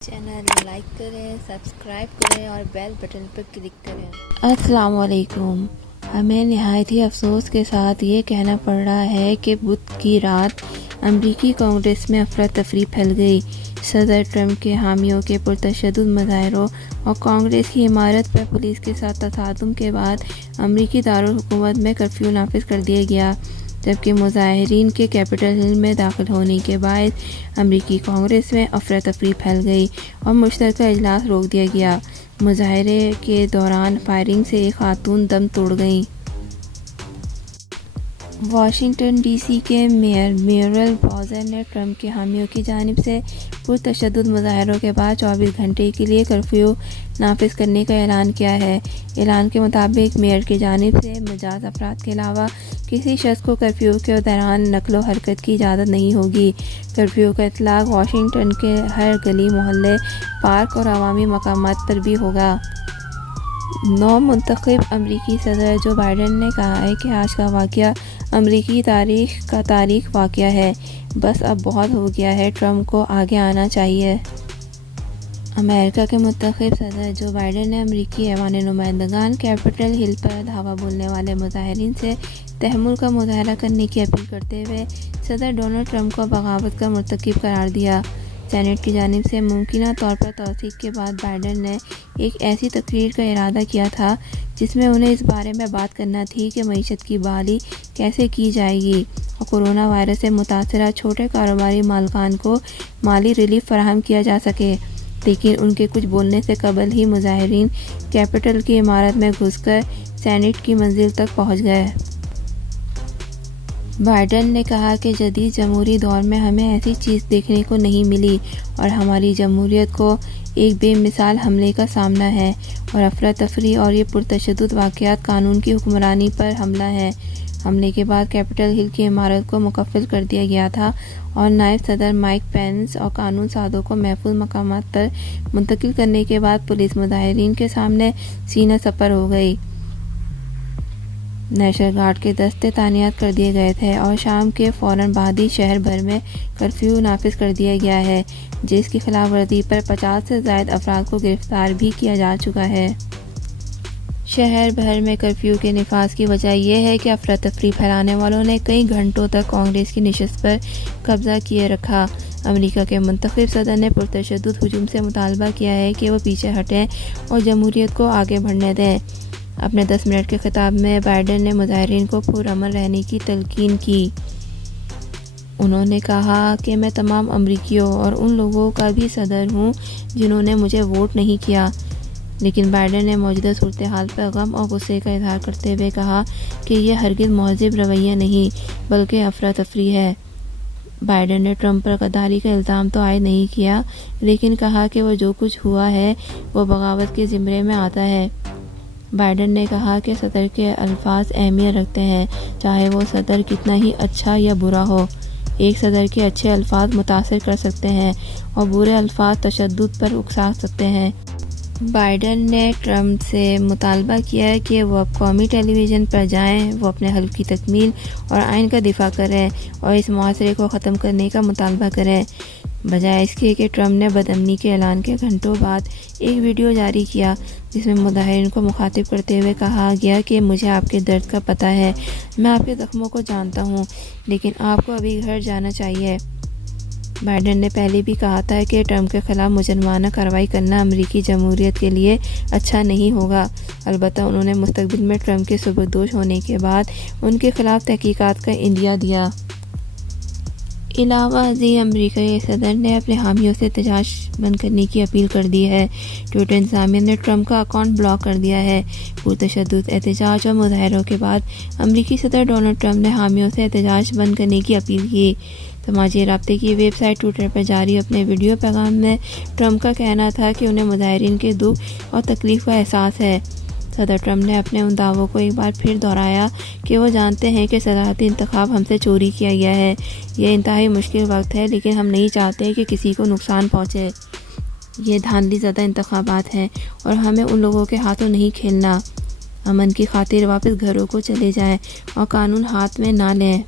Channel like کریں، subscribe کریں اور بیل بٹن پر کلک کریں۔ السلام علیکم۔ ہمیں نہایت ہی افسوس کے ساتھ یہ کہنا پڑ رہا ہے کہ بدھ کی رات امریکی کانگریس میں افراتفری پھیل گئی۔ صدر ٹرمپ کے حامیوں کے پرتشدد مظاہروں اور کانگریس کی عمارت پر پولیس کے ساتھ تصادم کے بعد امریکی دارالحکومت میں کرفیو نافذ کر دیا گیا، جبکہ مظاہرین کے کیپٹل ہل میں داخل ہونے کے باعث امریکی کانگریس میں افراتفری پھیل گئی اور مشترکہ اجلاس روک دیا گیا۔ مظاہرے کے دوران فائرنگ سے ایک خاتون دم توڑ گئیں۔ واشنگٹن ڈی سی کے میئر میورل باؤزر نے ٹرمپ کے حامیوں کی جانب سے پرتشدد مظاہروں کے بعد 24 گھنٹے کے لیے کرفیو نافذ کرنے کا اعلان کیا ہے۔ اعلان کے مطابق میئر کی جانب سے مجاز افراد کے علاوہ کسی شخص کو کرفیو کے دوران نقل و حرکت کی اجازت نہیں ہوگی۔ کرفیو کا اطلاق واشنگٹن کے ہر گلی محلے، پارک اور عوامی مقامات پر بھی ہوگا۔ نو منتخب امریکی صدر جو بائیڈن نے کہا ہے کہ آج کا واقعہ امریکی تاریخ کا تاریخی واقعہ ہے، بس اب بہت ہو گیا ہے، ٹرمپ کو آگے آنا چاہیے۔ امریکہ کے منتخب صدر جو بائیڈن نے امریکی ایوان نمائندگان کیپٹل ہل پر دھاوا بولنے والے مظاہرین سے تحمل کا مظاہرہ کرنے کی اپیل کرتے ہوئے صدر ڈونلڈ ٹرمپ کو بغاوت کا مرتکب قرار دیا۔ سینیٹ کی جانب سے ممکنہ طور پر توثیق کے بعد بائیڈن نے ایک ایسی تقریر کا ارادہ کیا تھا جس میں انہیں اس بارے میں بات کرنا تھی کہ معیشت کی بحالی کیسے کی جائے گی اور کورونا وائرس سے متاثرہ چھوٹے کاروباری مالکان کو مالی ریلیف فراہم کیا جا سکے، لیکن ان کے کچھ بولنے سے قبل ہی مظاہرین کیپٹل کی عمارت میں گھس کر سینیٹ کی منزل تک پہنچ گئے۔ بائیڈن نے کہا کہ جدید جمہوری دور میں ہمیں ایسی چیز دیکھنے کو نہیں ملی اور ہماری جمہوریت کو ایک بے مثال حملے کا سامنا ہے اور افراتفری اور یہ پرتشدد واقعات قانون کی حکمرانی پر حملہ ہے۔ حملے کے بعد کیپٹل ہل کی عمارت کو مقفل کر دیا گیا تھا اور نائب صدر مائک پینس اور قانون سازوں کو محفوظ مقامات پر منتقل کرنے کے بعد پولیس مظاہرین کے سامنے سینہ سپر ہو گئی۔ نیشنل گارڈ کے دستے تعینات کر دیے گئے تھے اور شام کے فوراً بعد ہی شہر بھر میں کرفیو نافذ کر دیا گیا ہے، جس کی خلاف ورزی پر 50 سے زائد افراد کو گرفتار بھی کیا جا چکا ہے۔ شہر بھر میں کرفیو کے نفاذ کی وجہ یہ ہے کہ افراتفری پھیلانے والوں نے کئی گھنٹوں تک کانگریس کی نشست پر قبضہ کیے رکھا۔ امریکہ کے منتخب صدر نے پرتشدد ہجوم سے مطالبہ کیا ہے کہ وہ پیچھے ہٹیں اور جمہوریت کو آگے بڑھنے دیں۔ اپنے 10 منٹ کے خطاب میں بائیڈن نے مظاہرین کو پرامن رہنے کی تلقین کی۔ انہوں نے کہا کہ میں تمام امریکیوں اور ان لوگوں کا بھی صدر ہوں جنہوں نے مجھے ووٹ نہیں کیا، لیکن بائیڈن نے موجودہ صورتحال پر غم اور غصے کا اظہار کرتے ہوئے کہا کہ یہ ہرگز مہذب رویہ نہیں بلکہ افراتفری ہے۔ بائیڈن نے ٹرمپ پر غداری کا الزام تو عائد نہیں کیا، لیکن کہا کہ وہ جو کچھ ہوا ہے وہ بغاوت کے زمرے میں آتا ہے۔ بائیڈن نے کہا کہ صدر کے الفاظ اہمیت رکھتے ہیں، چاہے وہ صدر کتنا ہی اچھا یا برا ہو۔ ایک صدر کے اچھے الفاظ متاثر کر سکتے ہیں اور برے الفاظ تشدد پر اکسا سکتے ہیں۔ بائیڈن نے ٹرمپ سے مطالبہ کیا کہ وہ اب قومی ٹیلی ویژن پر جائیں، وہ اپنے حلف کی تکمیل اور آئین کا دفاع کریں اور اس معاشرے کو ختم کرنے کا مطالبہ کریں، بجائے اس کے کہ ٹرمپ نے بدامنی کے اعلان کے گھنٹوں بعد ایک ویڈیو جاری کیا جس میں مظاہرین کو مخاطب کرتے ہوئے کہا گیا کہ مجھے آپ کے درد کا پتہ ہے، میں آپ کے زخموں کو جانتا ہوں، لیکن آپ کو ابھی گھر جانا چاہیے۔ بائیڈن نے پہلے بھی کہا تھا کہ ٹرمپ کے خلاف مجرمانہ کارروائی کرنا امریکی جمہوریت کے لیے اچھا نہیں ہوگا، البتہ انہوں نے مستقبل میں ٹرمپ کے سبکدوش ہونے کے بعد ان کے خلاف تحقیقات کا عندیہ دیا۔ علاوہ ازیں امریکہ کے صدر نے اپنے حامیوں سے احتجاج بند کرنے کی اپیل کر دی ہے۔ ٹویٹر انتظامیہ نے ٹرمپ کا اکاؤنٹ بلاک کر دیا ہے۔ پرتشدد احتجاج اور مظاہروں کے بعد امریکی صدر ڈونلڈ ٹرمپ نے حامیوں سے احتجاج بند کرنے کی اپیل کی۔ سماجی رابطے کی ویب سائٹ ٹویٹر پر جاری اپنے ویڈیو پیغام میں ٹرمپ کا کہنا تھا کہ انہیں مظاہرین کے دکھ اور تکلیف کا احساس ہے۔ صدر ٹرمپ نے اپنے ان دعووں کو ایک بار پھر دہرایا کہ وہ جانتے ہیں کہ صدارتی انتخاب ہم سے چوری کیا گیا ہے۔ یہ انتہائی مشکل وقت ہے، لیکن ہم نہیں چاہتے کہ کسی کو نقصان پہنچے۔ یہ دھاندلی زدہ انتخابات ہیں اور ہمیں ان لوگوں کے ہاتھوں نہیں کھیلنا۔ امن کی خاطر واپس گھروں کو چلے جائیں اور قانون ہاتھ میں نہ لیں۔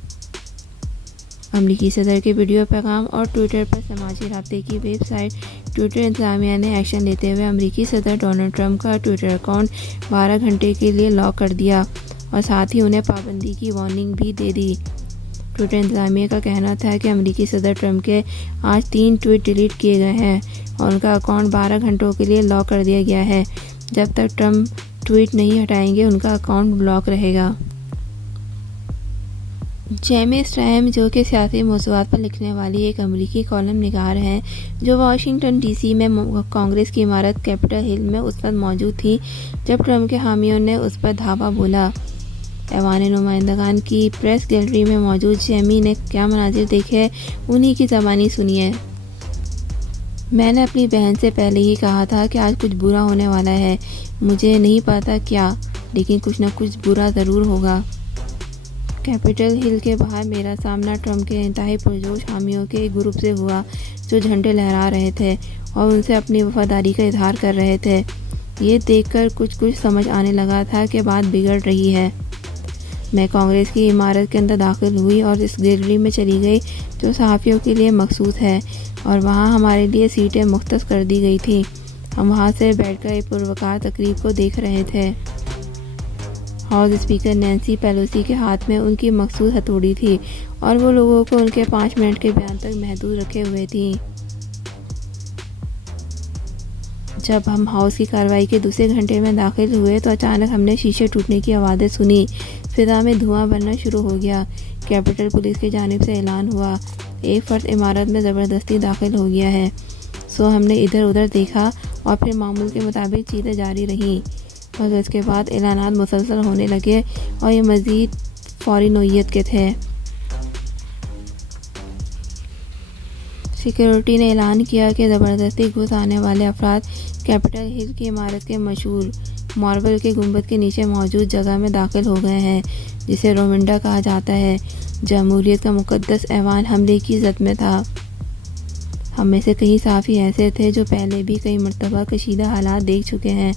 امریکی صدر کے ویڈیو پیغام اور ٹویٹر پر سماجی رابطے کی ویب سائٹ ٹویٹر انتظامیہ نے ایکشن لیتے ہوئے امریکی صدر ڈونلڈ ٹرمپ کا ٹویٹر اکاؤنٹ 12 گھنٹے کے لیے لاک کر دیا اور ساتھ ہی انہیں پابندی کی وارننگ بھی دے دی۔ ٹویٹر انتظامیہ کا کہنا تھا کہ امریکی صدر ٹرمپ کے آج 3 ٹویٹ ڈیلیٹ کیے گئے ہیں اور ان کا اکاؤنٹ 12 گھنٹوں کے لیے لاک کر دیا گیا ہے۔ جب تک ٹرمپ ٹویٹ نہیں ہٹائیں گے ان کا اکاؤنٹ بلاک رہے گا۔ جیمی اسٹرائم، جو کہ سیاسی موضوعات پر لکھنے والی ایک امریکی کالم نگار ہیں، جو واشنگٹن ڈی سی میں کانگریس کی عمارت کیپٹل ہل میں اس وقت موجود تھی جب ٹرمپ کے حامیوں نے اس پر دھاوا بولا۔ ایوان نمائندگان کی پریس گیلری میں موجود جیمی نے کیا مناظر دیکھے، انہی کی زبانی سنیے۔ میں نے اپنی بہن سے پہلے ہی کہا تھا کہ آج کچھ برا ہونے والا ہے، مجھے نہیں پتا کیا، لیکن کچھ نہ کچھ برا ضرور ہوگا۔ کیپٹل ہل کے باہر میرا سامنا ٹرمپ کے انتہائی پرجوش حامیوں کے ایک گروپ سے ہوا جو جھنڈے لہرا رہے تھے اور ان سے اپنی وفاداری کا اظہار کر رہے تھے۔ یہ دیکھ کر کچھ سمجھ آنے لگا تھا کہ بات بگڑ رہی ہے۔ میں کانگریس کی عمارت کے اندر داخل ہوئی اور اس گیلری میں چلی گئی جو صحافیوں کے لیے مخصوص ہے، اور وہاں ہمارے لیے سیٹیں مختص کر دی گئی تھیں۔ ہم وہاں سے بیٹھ کر ایک پروقار تقریب کو دیکھ رہے تھے۔ ہاؤس اسپیکر نینسی پیلوسی کے ہاتھ میں ان کی مخصوص ہتھوڑی تھی اور وہ لوگوں کو ان کے 5 منٹ کے بیان تک محدود رکھے ہوئے تھیں۔ جب ہم ہاؤس کی کارروائی کے دوسرے گھنٹے میں داخل ہوئے تو اچانک ہم نے شیشے ٹوٹنے کی آوازیں سنی، فضا میں دھواں بننا شروع ہو گیا۔ کیپٹل پولیس کی جانب سے اعلان ہوا، ایک فرد عمارت میں زبردستی داخل ہو گیا ہے۔ ہم نے ادھر ادھر دیکھا اور پھر معمول کے مطابق چیزیں جاری رہیں، مگر اس کے بعد اعلانات مسلسل ہونے لگے اور یہ مزید فوری نوعیت کے تھے۔ سیکیورٹی نے اعلان کیا کہ زبردستی گھس آنے والے افراد کیپٹل ہل کی عمارت کے مشہور ماربل کے گنبد کے نیچے موجود جگہ میں داخل ہو گئے ہیں جسے رومنڈا کہا جاتا ہے۔ جمہوریت کا مقدس ایوان حملے کی زد میں تھا۔ ہم میں سے کئی صحافی ایسے تھے جو پہلے بھی کئی مرتبہ کشیدہ حالات دیکھ چکے ہیں۔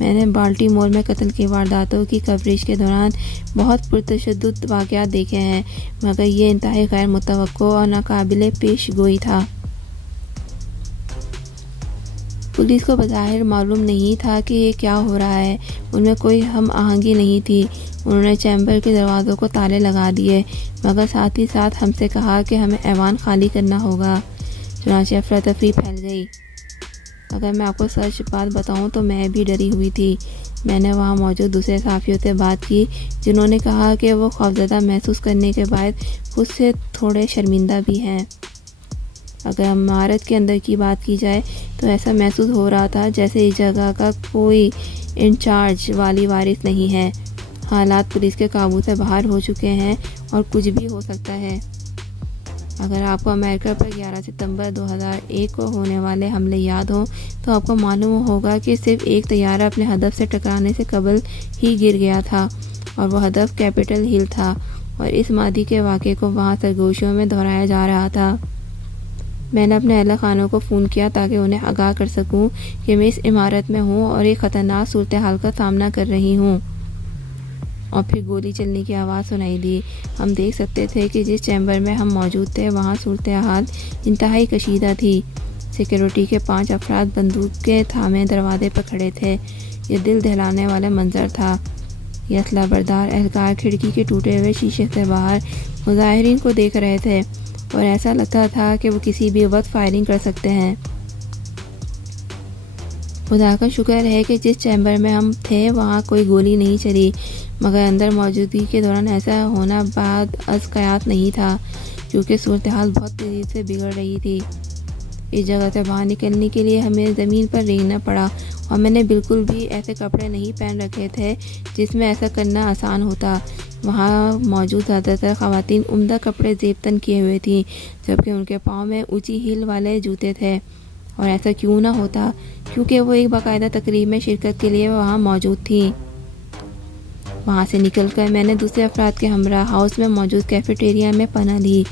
میں نے بالٹی مور میں قتل کی وارداتوں کی کوریج کے دوران بہت پرتشدد واقعات دیکھے ہیں، مگر یہ انتہائی غیر متوقع اور ناقابل پیش گوئی تھا۔ پولیس کو بظاہر معلوم نہیں تھا کہ یہ کیا ہو رہا ہے، ان میں کوئی ہم آہنگی نہیں تھی۔ انہوں نے چیمبر کے دروازوں کو تالے لگا دیے، مگر ساتھ ہی ساتھ ہم سے کہا کہ ہمیں ایوان خالی کرنا ہوگا۔ چنانچہ افراتفری پھیل گئی۔ اگر میں آپ کو سچ بات بتاؤں تو میں بھی ڈری ہوئی تھی۔ میں نے وہاں موجود دوسرے صحافیوں سے بات کی جنہوں نے کہا کہ وہ خوفزدہ محسوس کرنے کے بعد خود سے تھوڑے شرمندہ بھی ہیں۔ اگر عمارت کے اندر کی بات کی جائے تو ایسا محسوس ہو رہا تھا جیسے اس جگہ کا کوئی انچارج والی وارث نہیں ہے۔ حالات پولیس کے قابو سے باہر ہو چکے ہیں اور کچھ بھی ہو سکتا ہے۔ اگر آپ کو امریکہ پر 11 ستمبر 2001 کو ہونے والے حملے یاد ہوں تو آپ کو معلوم ہوگا کہ صرف ایک طیارہ اپنے ہدف سے ٹکرانے سے قبل ہی گر گیا تھا اور وہ ہدف کیپٹل ہل تھا، اور اس ماضی کے واقعے کو وہاں سرگوشیوں میں دہرایا جا رہا تھا۔ میں نے اپنے اہلِ خانوں کو فون کیا تاکہ انہیں آگاہ کر سکوں کہ میں اس عمارت میں ہوں اور ایک خطرناک صورتحال کا سامنا کر رہی ہوں، اور پھر گولی چلنے کی آواز سنائی دی۔ ہم دیکھ سکتے تھے کہ جس چیمبر میں ہم موجود تھے وہاں صورتحال انتہائی کشیدہ تھی۔ سیکیورٹی کے 5 افراد بندوقیں تھامے دروازے پر کھڑے تھے۔ یہ دل دہلانے والا منظر تھا۔ یہ اسلحہ بردار اہلکار کھڑکی کے ٹوٹے ہوئے شیشے سے باہر مظاہرین کو دیکھ رہے تھے اور ایسا لگتا تھا کہ وہ کسی بھی وقت فائرنگ کر سکتے ہیں۔ خدا کا شکر ہے کہ جس چیمبر میں ہم تھے وہاں کوئی گولی نہیں چلی، مگر اندر موجودگی کے دوران ایسا ہونا بعد از قیاس نہیں تھا، کیونکہ صورتحال بہت تیزی سے بگڑ رہی تھی۔ اس جگہ سے باہر نکلنے کے لیے ہمیں زمین پر رینگنا پڑا، اور میں نے بالکل بھی ایسے کپڑے نہیں پہن رکھے تھے جس میں ایسا کرنا آسان ہوتا۔ وہاں موجود زیادہ تر خواتین عمدہ کپڑے زیب تن کیے ہوئے تھیں، جبکہ ان کے پاؤں میں اونچی ہیل والے جوتے تھے، اور ایسا کیوں نہ ہوتا کیونکہ وہ ایک باقاعدہ تقریب میں شرکت کے لیے وہاں موجود تھیں۔ وہاں سے نکل کر میں نے دوسرے افراد کے ہمراہ ہاؤس میں موجود کیفیٹیریا میں پناہ لی۔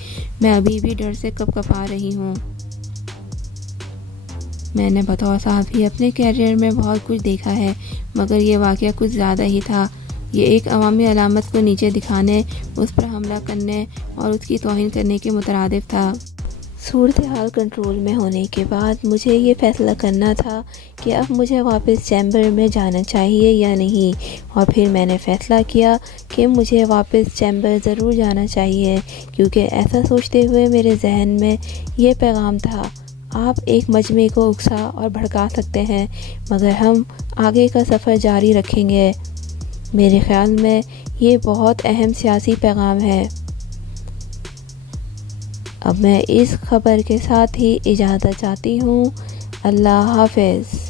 میں ابھی بھی ڈر سے کپکپا رہی ہوں۔ میں نے بطور صحافی اپنے کیریئر میں بہت کچھ دیکھا ہے، مگر یہ واقعہ کچھ زیادہ ہی تھا۔ یہ ایک عوامی علامت کو نیچے دکھانے، اس پر حملہ کرنے اور اس کی توہین کرنے کے مترادف تھا۔ صورتحال کنٹرول میں ہونے کے بعد مجھے یہ فیصلہ کرنا تھا کہ اب مجھے واپس چیمبر میں جانا چاہیے یا نہیں، اور پھر میں نے فیصلہ کیا کہ مجھے واپس چیمبر ضرور جانا چاہیے، کیونکہ ایسا سوچتے ہوئے میرے ذہن میں یہ پیغام تھا: آپ ایک مجمع کو اکسا اور بھڑکا سکتے ہیں، مگر ہم آگے کا سفر جاری رکھیں گے۔ میرے خیال میں یہ بہت اہم سیاسی پیغام ہے۔ اب میں اس خبر کے ساتھ ہی اجازت چاہتی ہوں۔ اللہ حافظ۔